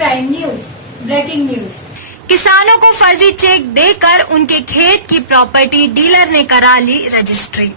Prime news breaking news. किसानों को फर्जी चेक देकर उनके खेत की प्रॉपर्टी डीलर ने करा ली रजिस्ट्री।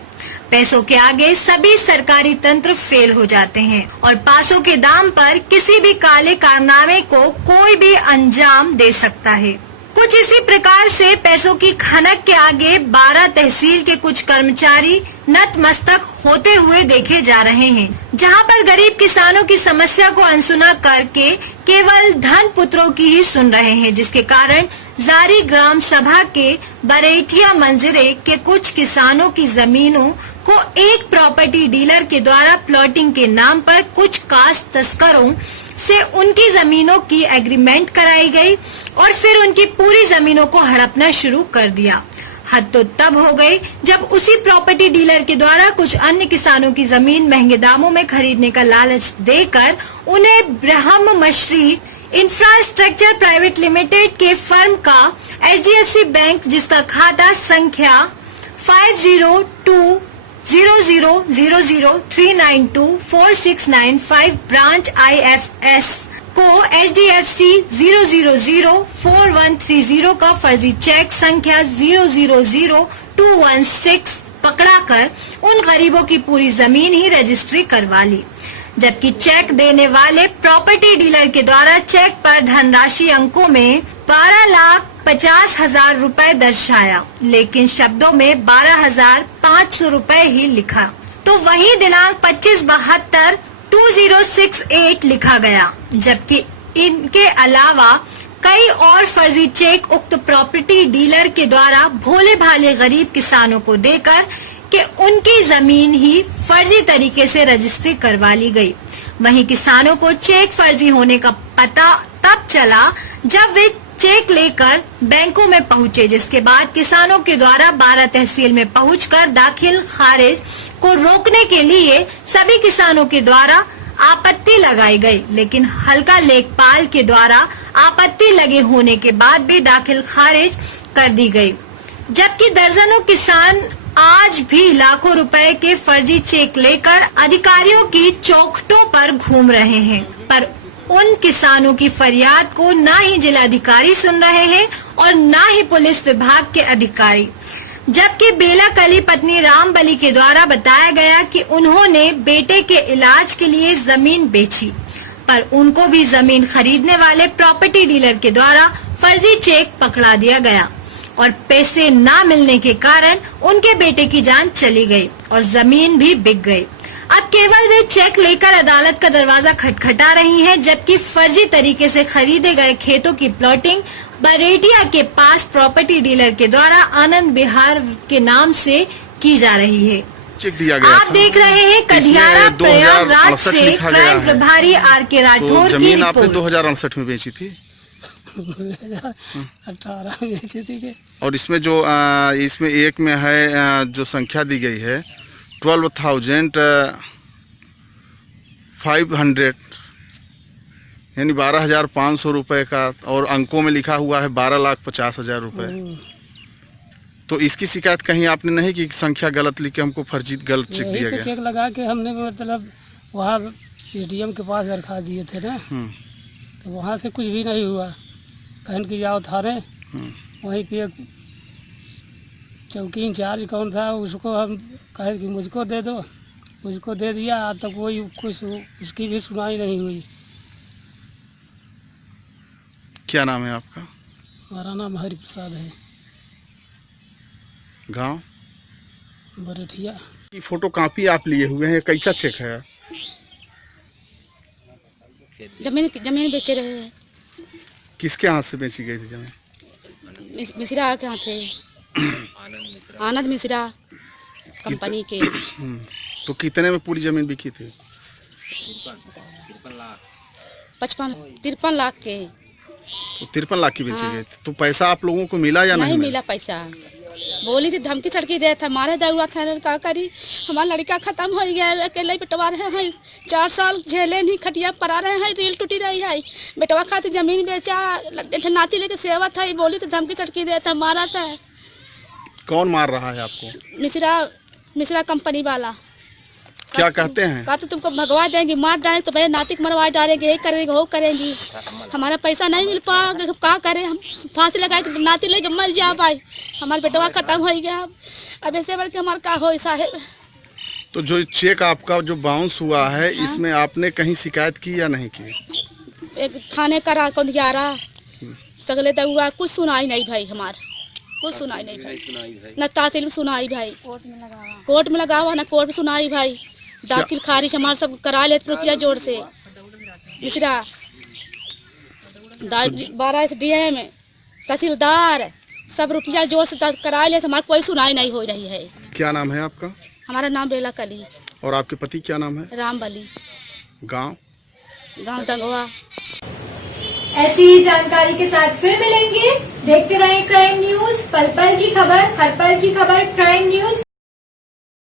पैसों के आगे सभी सरकारी तंत्र फेल हो जाते हैं और पासों के दाम पर किसी भी काले कारनामे को कोई भी अंजाम दे सकता है। कुछ इसी प्रकार से पैसों की खनक के आगे 12 तहसील के कुछ कर्मचारी नतमस्तक होते हुए देखे जा रहे हैं, जहां पर गरीब किसानों की समस्या को अनसुना करके केवल धन पुत्रों की ही सुन रहे हैं, जिसके कारण जारी ग्राम सभा के बरेठिया मंजरे के कुछ किसानों की जमीनों को एक प्रॉपर्टी डीलर के द्वारा प्लॉटिंग के नाम पर कुछ कास्ट तस्करों से उनकी जमीनों की एग्रीमेंट कराई गई और फिर उनकी पूरी जमीनों को हड़पना शुरू कर दिया। हद तो तब हो गई जब उसी प्रॉपर्टी डीलर के द्वारा कुछ अन्य किसानों की जमीन महंगे दामों में खरीदने का लालच देकर उन्हें ब्रह्मश्री इंफ्रास्ट्रक्चर प्राइवेट लिमिटेड के फर्म का HDFC बैंक, जिसका खाता संख्या 500003924695 ब्रांच IFS को HDFC 0004130 का फर्जी चेक संख्या 000216 पकड़ाकर उन गरीबों की पूरी जमीन ही रजिस्ट्री करवा ली, जबकि चेक देने वाले प्रॉपर्टी डीलर के द्वारा चेक पर धनराशि अंकों में 12,50,000 रुपए दर्शाया, लेकिन शब्दों में 12,500 रुपए ही लिखा। तो वहीं दिनांक 25/72/2068 लिखा गया, जबकि इनके अलावा कई और फर्जी चेक उक्त प्रॉपर्टी डीलर के द्वारा भोले भाले गरीब किसानों को देकर कि उनकी जमीन ही फर्जी तरीके से रजिस्ट्री करवा ली गई। वहीं किसानों को चेक फर्जी होने का पता तब चला जब वे चेक लेकर बैंकों में पहुंचे, जिसके बाद किसानों के द्वारा 12 तहसील में पहुंचकर दाखिल खारिज को रोकने के लिए सभी किसानों के द्वारा आपत्ति लगाई गई, लेकिन हल्का लेखपाल के द्वारा आपत्ति लगे होने के बाद भी दाखिल खारिज कर दी गई, जबकि दर्जनों किसान आज भी लाखों रुपए के फर्जी चेक लेकर अधिकारियों की चौखटों पर घूम रहे हैं। पर उन किसानों की फरियाद को न ही जिलाधिकारी सुन रहे हैं और न ही पुलिस विभाग के अधिकारी, जबकि बेला कली पत्नी रामबली के द्वारा बताया गया कि उन्होंने बेटे के इलाज के लिए जमीन बेची, पर उनको भी जमीन खरीदने वाले प्रॉपर्टी डीलर के द्वारा फर्जी चेक पकड़ा दिया गया और पैसे न मिलने के कारण उनके बेटे की जान चली गई और जमीन भी बिक गई। अब केवल वे चेक लेकर अदालत का दरवाजा खटखटा रही हैं, जबकि फर्जी तरीके से खरीदे गए खेतों की प्लॉटिंग बरेटिया के पास प्रॉपर्टी डीलर के द्वारा आनंद विहार के नाम से की जा रही है। चेक दिया गया आप देख रहे हैं कटिहारा प्रयागराज से क्राइम प्रभारी RK राठौर की जमीन आपने रिपोर्ट। 2068 में बेची थी 18 बेची थी। और इसमें जो इसमें एक में है जो संख्या दी गई है 12,500 यानी 12,500 रुपए का, और अंकों में लिखा हुआ है 12,50,000 रुपए। तो इसकी शिकायत कहीं आपने नहीं की संख्या गलत लिख के हमको फर्जी गलत चेक दिया गया? चेक लगा के हमने मतलब वहाँ SDM के पास दरखा दिए थे ना, तो वहाँ से कुछ भी नहीं हुआ। कहन की जाओ थाने, वहीं पे एक चौकी इंचार्ज कौन था उसको हम कहे कि मुझको दे दो, उसको दे दिया, आज तक कोई कुछ उसकी भी सुनाई नहीं हुई। क्या नाम है आपका? हमारा नाम हरि प्रसाद है, गांव बरेठिया। की फोटो कॉपी आप लिए हुए हैं, कैसा चेक है? जमीन बेचे रहे हैं। किसके हाथ से बेची गई थी जमीन? मिश्रा के हाथ थे, आनंद मिश्रा कंपनी के। तो कितने में पूरी जमीन बिकी थी? 53 लाख के। तो 53 लाख की बेची गई थी। तो पैसा आप लोगों को मिला या नहीं मिला? पैसा बोली थी, धमकी चढ़की दे था, मारे दरुआ था, का करी हमारा लड़का खत्म हो गया, अकेले बेटवा रहे हैं, 4 साल झेले नहीं, खटिया पड़ा रहे हैं, रील टूटी रही है, बेटवा खातिर जमीन बेचा, नाती लेके सेवा था, बोली थी धमकी चढ़की दे था, मारा था। कौन मार रहा है आपको? मिश्रा कंपनी वाला। क्या कहते हैं? कहते तुमको भगवा देंगी, मार डालेंगे, तो मेरे नाती को मरवा डालेंगे, यही करेंगे वो करेंगी। हमारा पैसा नहीं मिल पाएगा, क्या करें हम? फांसी लगा के नाती लेके मर जा पाए, हमारा बेटवा खत्म हो गया। अब ऐसे बढ़ के हमारा क्या हो साहेब। तो जो चेक आपका जो बाउंस हुआ है, इसमें आपने कहीं शिकायत की या नहीं की? एक थाने करा कौन ग्यारह सगले तो हुआ, कुछ सुनाई नहीं भाई, हमार कुछ सुनाई नहीं भाई, न तहसील में सुनाई भाई, कोर्ट में लगावा ना कोर्ट में सुनाई भाई, दाखिल खारिज हमारे सब करा लेते रुपया जोड़ से। मिश्रा 12 SDM तहसीलदार सब रुपया जोड़ से करा लेते, हमारी कोई सुनाई नहीं हो रही है। क्या नाम है आपका? हमारा नाम बेला कली। और आपके पति क्या नाम है? राम बली। गांव दंगवा। ऐसी ही जानकारी के साथ फिर मिलेंगे। देखते रहें क्राइम न्यूज, पल पल की खबर, हर पल की खबर, क्राइम न्यूज।